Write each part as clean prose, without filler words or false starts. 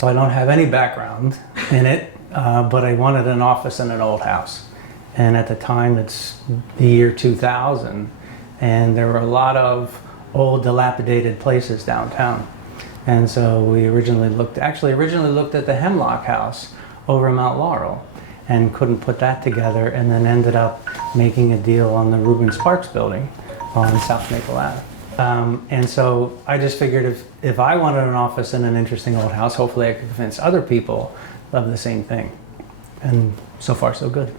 So I don't have any background in it, but I wanted an office in an old house. And at the time, it's the year 2000, and there were a lot of old dilapidated places downtown. And so we originally looked at the Hemlock House over in Mount Laurel and couldn't put that together, and then ended up making a deal on the Reuben Sparks Building on South Maple Ave. And so I just figured if I wanted an office in an interesting old house, hopefully I could convince other people of the same thing. And so far, so good.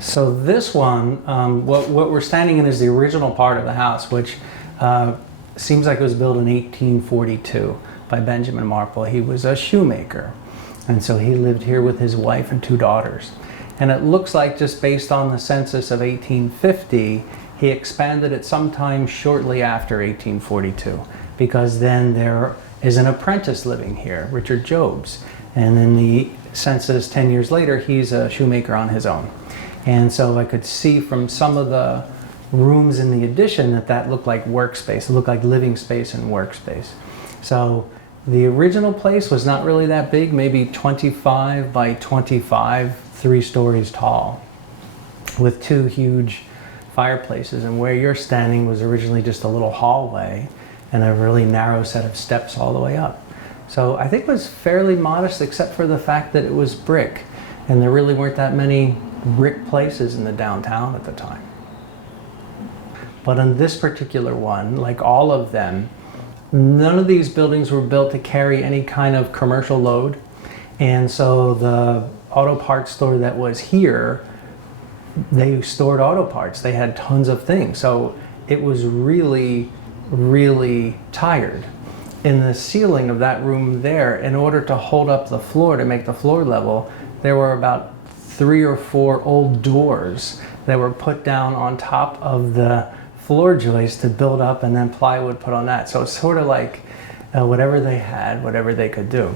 So this one, what we're standing in is the original part of the house, which seems like it was built in 1842 by Benjamin Marple. He was a shoemaker, and so he lived here with his wife and 2 daughters. And it looks like, just based on the census of 1850, he expanded it sometime shortly after 1842, because then there is an apprentice living here, Richard Jobs. And in the census 10 years later, he's a shoemaker on his own. And so I could see from some of the rooms in the addition that looked like workspace. It looked like living space and workspace. So the original place was not really that big, maybe 25 by 25, 3 stories tall, with 2 huge fireplaces. And where you're standing was originally just a little hallway and a really narrow set of steps all the way up. So I think it was fairly modest, except for the fact that it was brick, and there really weren't that many brick places in the downtown at the time. But on this particular one, like all of them, none of these buildings were built to carry any kind of commercial load. And so the auto parts store that was here, they stored auto parts. They had tons of things. So it was really, really tired. In the ceiling of that room there, in order to hold up the floor, to make the floor level, there were about 3 or 4 old doors that were put down on top of the floor joist to build up, and then plywood put on that. So it's sort of like whatever they had, whatever they could do.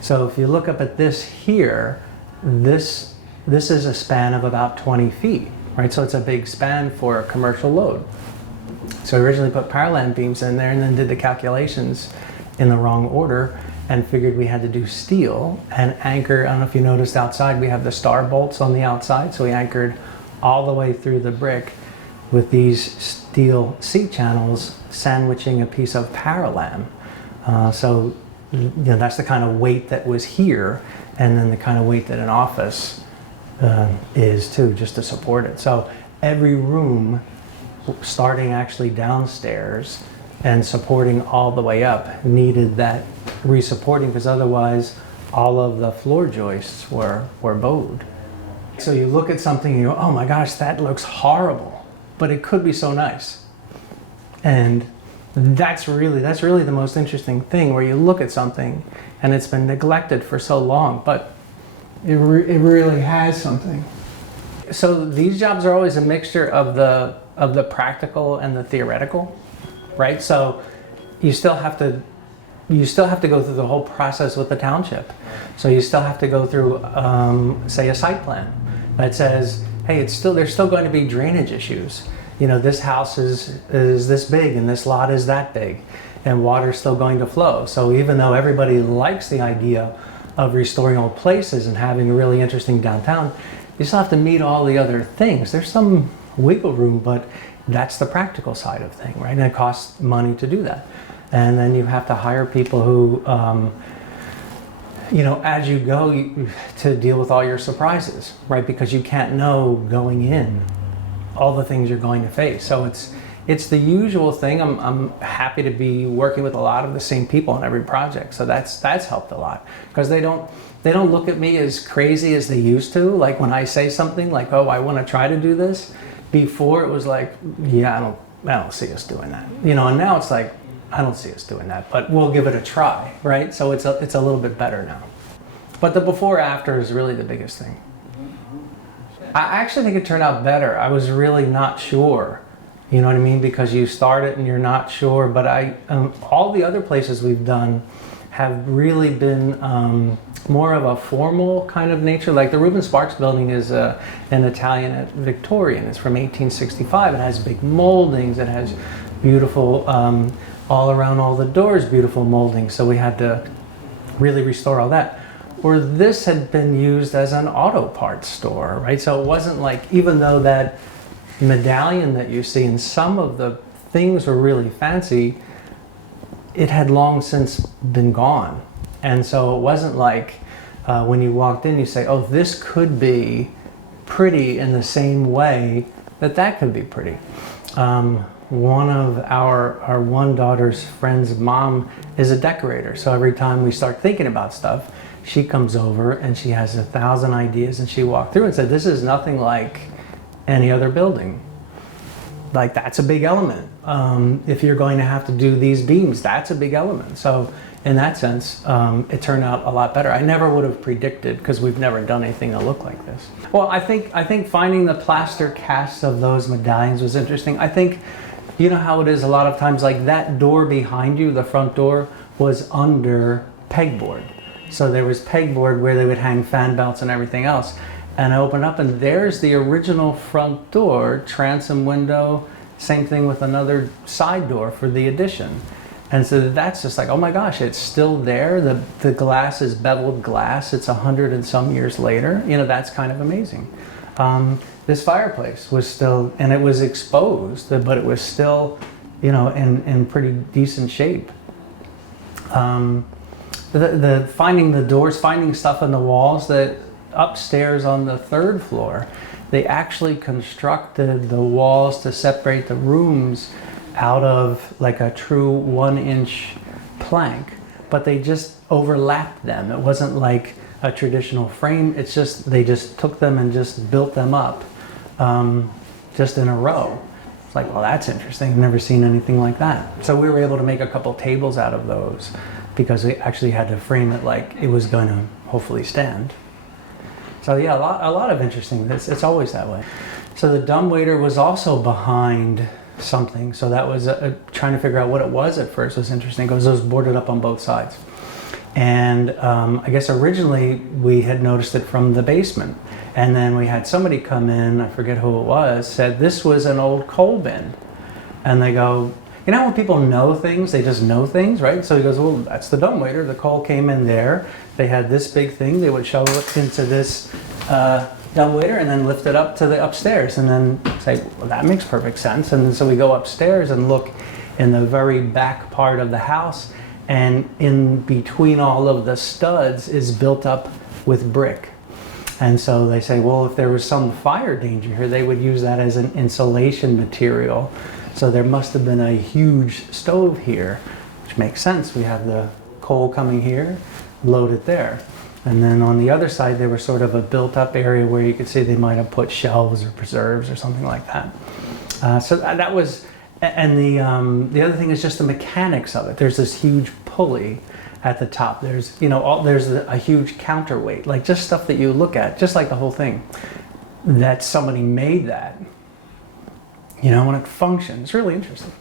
So if you look up at this here, this is a span of about 20 feet, right? So it's a big span for a commercial load. So I originally put Paraland beams in there and then did the calculations in the wrong order and figured we had to do steel and anchor. I don't know if you noticed outside, we have the star bolts on the outside. So we anchored all the way through the brick with these steel seat channels sandwiching a piece of Paralam. So that's the kind of weight that was here, and then the kind of weight that an office is too, just to support it. So every room, starting actually downstairs and supporting all the way up, needed that resupporting, because otherwise all of the floor joists were bowed. So you look at something and you go, oh my gosh, that looks horrible, but it could be so nice. And that's really the most interesting thing, where you look at something and it's been neglected for so long, but it really has something. So these jobs are always a mixture of the practical and the theoretical, right? So you still have to go through the whole process with the township. So you still have to go through, say, a site plan that says, hey, there's still going to be drainage issues. You know, this house is this big and this lot is that big, and water's still going to flow. So even though everybody likes the idea of restoring old places and having a really interesting downtown, you still have to meet all the other things. There's some wiggle room, but that's the practical side of thing, right? And it costs money to do that. And then you have to hire people who, as you go, to deal with all your surprises, right? Because you can't know going in all the things you're going to face. So it's the usual thing. I'm happy to be working with a lot of the same people on every project. So that's helped a lot, because they don't look at me as crazy as they used to. Like when I say something like, oh, I want to try to do this. Before it was like, yeah, I don't see us doing that. And now it's like, I don't see us doing that, but we'll give it a try, right? So it's a little bit better now. But the before after is really the biggest thing. I actually think it turned out better. I was really not sure, you know what I mean? Because you start it and you're not sure, but all the other places we've done have really been more of a formal kind of nature. Like the Reuben Sparks Building is an Italian Victorian. It's from 1865. It has big moldings. It has beautiful, all around all the doors, beautiful moldings. So we had to really restore all that. Where this had been used as an auto parts store, right? So it wasn't like, even though that medallion that you see and some of the things were really fancy, it had long since been gone. And so it wasn't like when you walked in, you say, oh, this could be pretty in the same way that that could be pretty. One of our one daughter's friend's mom is a decorator. So every time we start thinking about stuff, she comes over and she has 1,000 ideas, and she walked through and said, this is nothing like any other building. Like, that's a big element. If you're going to have to do these beams, that's a big element. So in that sense, it turned out a lot better. I never would have predicted, because we've never done anything that looked like this. Well, I think finding the plaster casts of those medallions was interesting. I think, you know how it is a lot of times, like that door behind you, the front door, was under pegboard. So there was pegboard where they would hang fan belts and everything else. And I open up and there's the original front door, transom window, same thing with another side door for the addition. And so that's just like, oh my gosh, it's still there. The glass is beveled glass. It's 100 and some years later. You know, that's kind of amazing. This fireplace was still, and it was exposed, but it was still, you know, in pretty decent shape. The finding the doors, finding stuff in the walls, that upstairs on the 3rd floor, they actually constructed the walls to separate the rooms out of like a true 1-inch plank, but they just overlapped them. It wasn't like a traditional frame. It's just, they just took them and just built them up just in a row. It's like, well, that's interesting. I've never seen anything like that. So we were able to make a couple tables out of those, because we actually had to frame it like it was going to hopefully stand. So yeah, a lot of interesting. It's always that way. So the dumbwaiter was also behind something. So that was trying to figure out what it was at first was interesting, because it was boarded up on both sides. And I guess originally we had noticed it from the basement. And then we had somebody come in, I forget who it was, said this was an old coal bin. And they go, you know when people know things, they just know things, right? So he goes, well, that's the dumbwaiter. The coal came in there. They had this big thing. They would shovel it into this dumbwaiter and then lift it up to the upstairs, and then say, well, that makes perfect sense. And so we go upstairs and look in the very back part of the house, and in between all of the studs is built up with brick. And so they say, well, if there was some fire danger here, they would use that as an insulation material. So there must have been a huge stove here, which makes sense. We have the coal coming here, load it there. And then on the other side, there was sort of a built-up area where you could see they might have put shelves or preserves or something like that. So that was, and the other thing is just the mechanics of it. There's this huge pulley at the top. There's, you know, there's a huge counterweight, like just stuff that you look at, just like the whole thing, that somebody made that, you know, when it functions. It's really interesting.